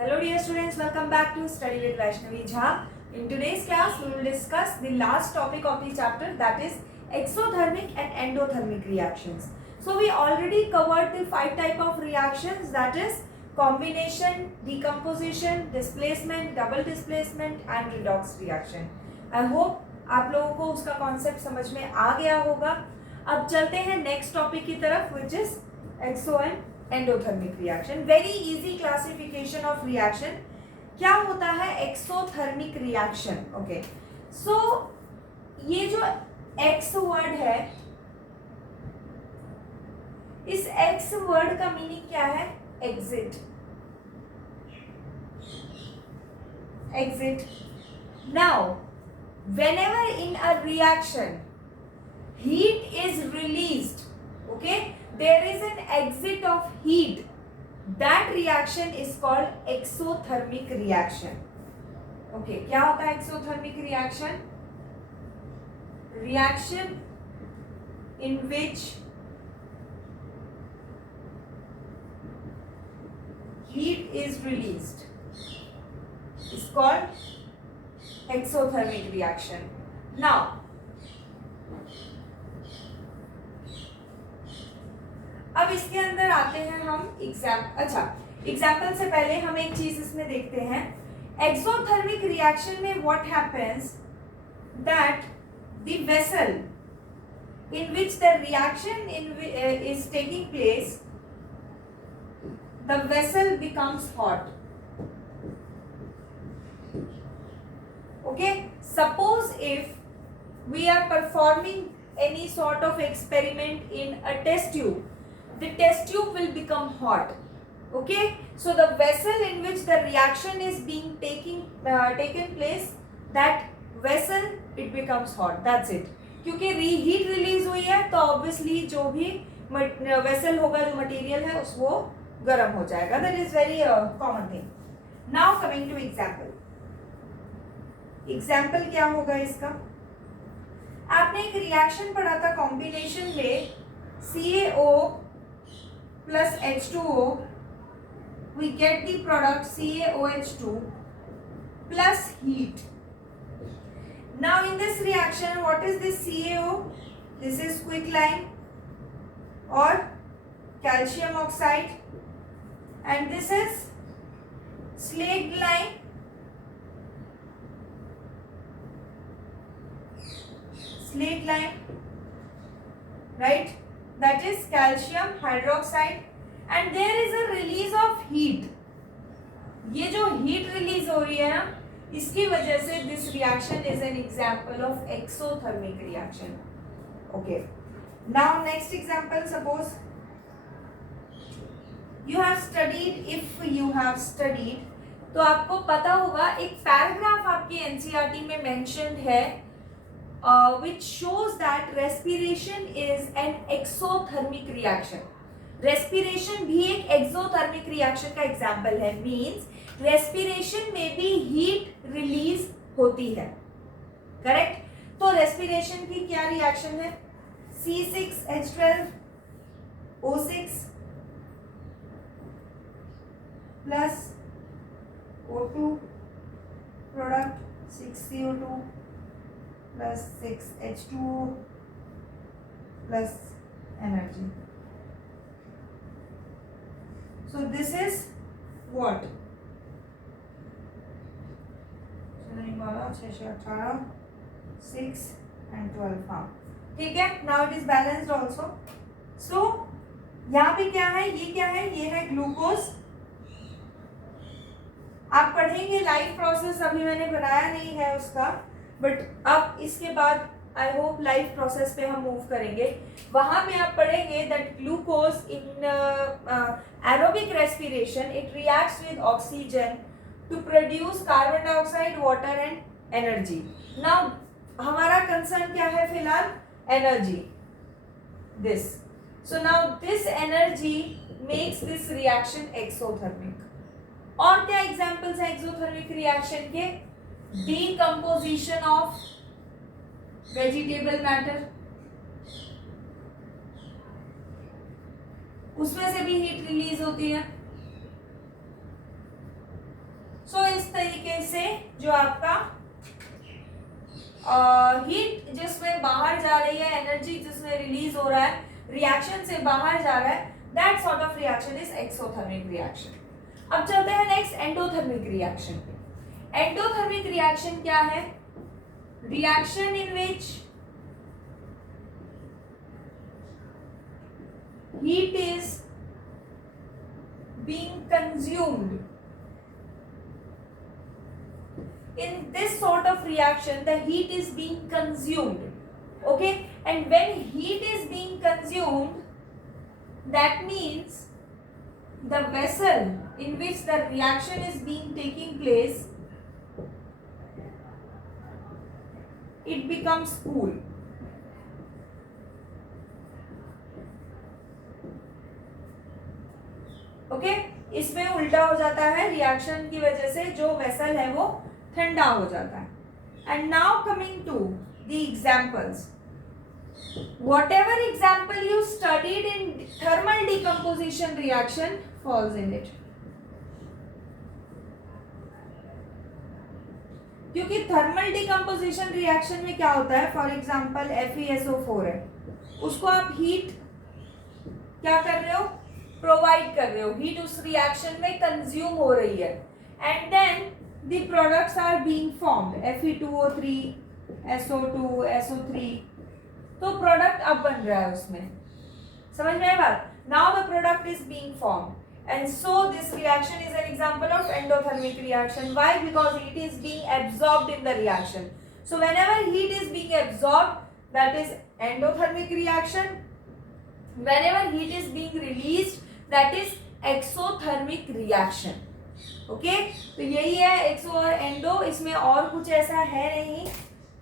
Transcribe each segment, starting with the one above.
Hello dear students, welcome back to Study with Vaishnavi Jha. In today's class, we will discuss the last topic of the chapter, that is exothermic and endothermic reactions. So we already covered the 5 type of reactions, that is combination, decomposition, displacement, double displacement and redox reaction. I hope आप लोगों को उसका concept समझ में आ गया होगा. अब चलते हैं नेक्स्ट टॉपिक की तरफ, which is exo and endothermic reaction. Very easy classification of reaction. क्या होता है एक्सोथर्मिक रिएक्शन? ओके, सो ये जो एक्स वर्ड है, इस एक्स वर्ड का मीनिंग क्या है? Exit. Exit. Now whenever in a reaction heat is released, okay, there is an exit of heat, that reaction is called exothermic reaction. Okay, क्या होता है exothermic reaction? Reaction in which heat is released is called exothermic reaction. Now अब इसके अंदर आते हैं हम example से पहले हम एक चीज इसमें देखते हैं. एक्सोथर्मिक रिएक्शन में what happens, that the vessel in which the reaction is taking place, the vessel becomes hot. Okay, suppose if we are performing any sort of experiment in a test tube, the test tube will become hot. Okay, so the vessel in which the reaction is being taken place, that vessel, it becomes hot. That's it. क्योंकि heat release हुई है तो obviously जो भी vessel होगा, जो material है वो गर्म हो जाएगा. That is very common thing. Now coming to example. Example क्या होगा इसका? आपने एक रिएक्शन पढ़ा था कॉम्बिनेशन में, CaO plus H2O, we get the product CaOH2 plus heat. Now in this reaction, what is this CaO? This is quicklime or calcium oxide, and this is slaked lime. Slaked lime, right? That is calcium hydroxide, and there is a release of heat. ये जो heat release हो रही है ना, इसकी वजह से this reaction is an example of exothermic reaction. Okay. Now next example, suppose you have studied, if you have studied, तो आपको पता होगा एक पैराग्राफ आपकी एनसीईआरटी में मेंशन्ड है, which shows that respiration is an exothermic reaction. Respiration भी एक exothermic reaction का example है. Means respiration में भी heat release होती है. Correct? तो respiration की क्या reaction है? C6H12O6 plus O2 product 6CO2 plus 6H2O plus energy. So this is what? 6 and 12. हाँ, ठीक है. Now it is balanced also. So यहाँ पे क्या है? ये क्या है? ये है ग्लूकोज. आप पढ़ेंगे लाइव प्रोसेस, अभी मैंने बनाया नहीं है उसका, बट अब इसके बाद आई होप लाइव प्रोसेस पे हम मूव करेंगे. वहां पे आप पढ़ेंगे that glucose in aerobic respiration it reacts with oxygen to produce carbon dioxide, water and energy. Now हमारा कंसर्न क्या है फिलहाल? Energy. This. So now this energy makes this reaction exothermic. और क्या एग्जांपल्स हैं एक्सोथर्मिक रिएक्शन के? Decomposition of vegetable matter, उसमें से भी हीट रिलीज होती है. तरीके से जो आपका हीट जिसमें बाहर जा रही है, एनर्जी जिसमें रिलीज हो रहा है, रिएक्शन से बाहर जा रहा है, that sort of reaction is exothermic reaction. अब चलते हैं नेक्स्ट एंडोथर्मिक रिएक्शन पे। एंडोथर्मिक रिएक्शन क्या है? Reaction in which heat is being consumed. In this sort of reaction, the heat is being consumed. Okay, and when heat is being consumed, that means the vessel in which the reaction is being taking place, it becomes cool. Okay इसमें उल्टा हो जाता है, reaction की वजह से जो vessel है वो ठंडा हो जाता है। And now coming to the examples, whatever example you studied in thermal decomposition reaction falls in it. क्योंकि थर्मल डिकम्पोजिशन रिएक्शन में क्या होता है, फॉर एग्जांपल FeSO4 है, उसको आप हीट क्या कर रहे हो, प्रोवाइड कर रहे हो, हीट उस रिएक्शन में कंज्यूम हो रही है, and then the products are being formed, Fe2O3, SO2, SO3, तो प्रोडक्ट अब बन रहा है उसमें, समझ में आई बात? Now the product is being formed and so this reaction is an example of endothermic reaction. Why? Because heat is being absorbed in the reaction. So whenever heat is being absorbed, that is endothermic reaction. whenever heat is being released, that is exothermic reaction. Okay तो यही है एक्सो और endo, इसमें और कुछ ऐसा है नहीं।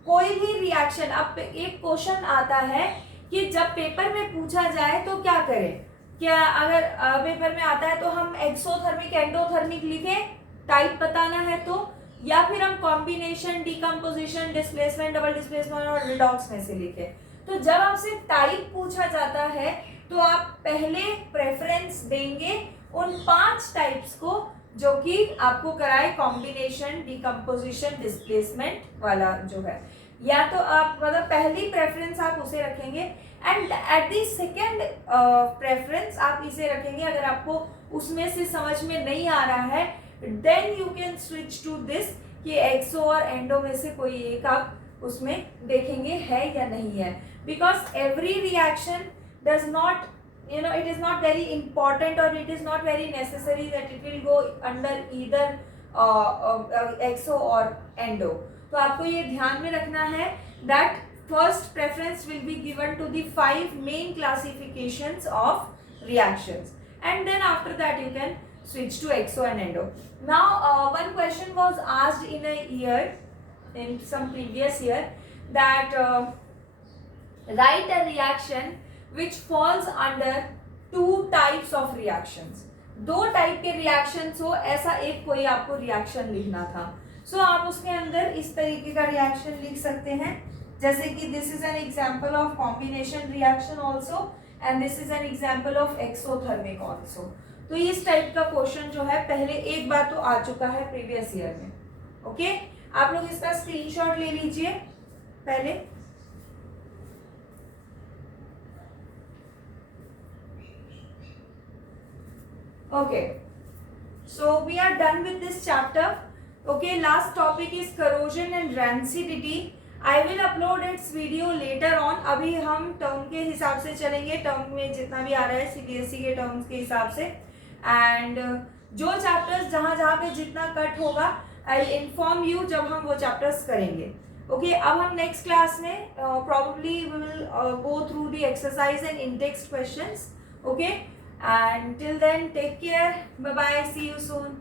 कोई भी रिएक्शन, अब एक क्वेश्चन आता है कि जब पेपर में पूछा जाए तो क्या करें, क्या अगर पेपर में आता है तो हम एक्सोथर्मिक एंडोथर्मिक लिखें, टाइप बताना है तो, या फिर हम combination, decomposition, displacement, double displacement और रिडॉक्स में से लिखें। तो जब आपसे टाइप पूछा जाता है तो आप पहले प्रेफरेंस देंगे उन 5 टाइप्स को जो कि आपको कराए कॉम्बिनेशन, डिकम्पोजिशन, डिस्प्लेसमेंट वाला जो है, या तो आप मतलब पहली प्रेफरेंस आप उसे रखेंगे and at the second preference आप इसे रखेंगे। अगर आपको उसमें से समझ में नहीं आ रहा है then you can switch to this कि एक्सो और एंडो में से कोई एक आप उसमें देखेंगे है या नहीं है, because every reaction does not, you know, it is not very important or it is not very necessary that it will go under either exo or endo. तो आपको ये ध्यान में रखना है that first preference will be given to the 5 main classifications of reactions and then after that you can switch to exo and endo. Now one question was asked in a year, in some previous year, that write a reaction which falls under 2 types of reactions. 2 type के reactions हो ऐसा एक कोई आपको reaction लिखना था। सो आप उसके अंदर इस तरीके का रिएक्शन लिख सकते हैं, जैसे कि this is an example of combination reaction also and this is an example of exothermic also. तो इस टाइप का क्वेश्चन जो है पहले एक बार तो आ चुका है प्रीवियस ईयर में। ओके आप लोग इसका स्क्रीनशॉट ले लीजिए पहले। Okay, so we are done with this chapter. Okay, last topic is corrosion and rancidity. I will upload its video later on. अभी हम टर्म के हिसाब से चलेंगे, टर्म में जितना भी आ रहा है CBSE के टर्म्स के हिसाब से, एंड जो चैप्टर्स जहाँ पे जितना कट होगा आई इन्फॉर्म यू जब हम वो चैप्टर्स करेंगे। ओके अब हम नेक्स्ट क्लास में probably we will go through the exercise and in-text questions. Okay. And till then, take care. Bye bye. See you soon.